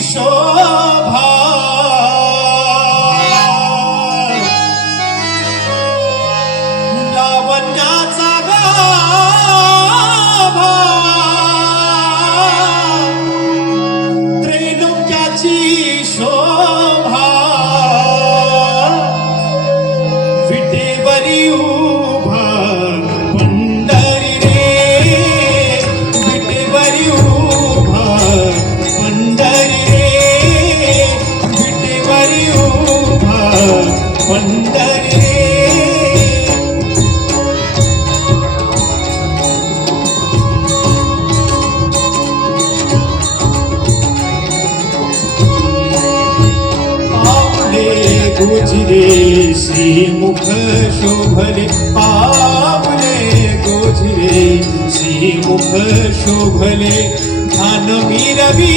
शोभा लावण्याचा गाभा त्रैलोक्याची शोभा विटेवरी उभा पंढरी रे विटेवरी उभा पंढरी रे विटेवरी उभा पंढरी रे गोजिरे श्रीमुख शोभले पावले गोजिरे श्रीमुख शोभले ध्यान मिरवी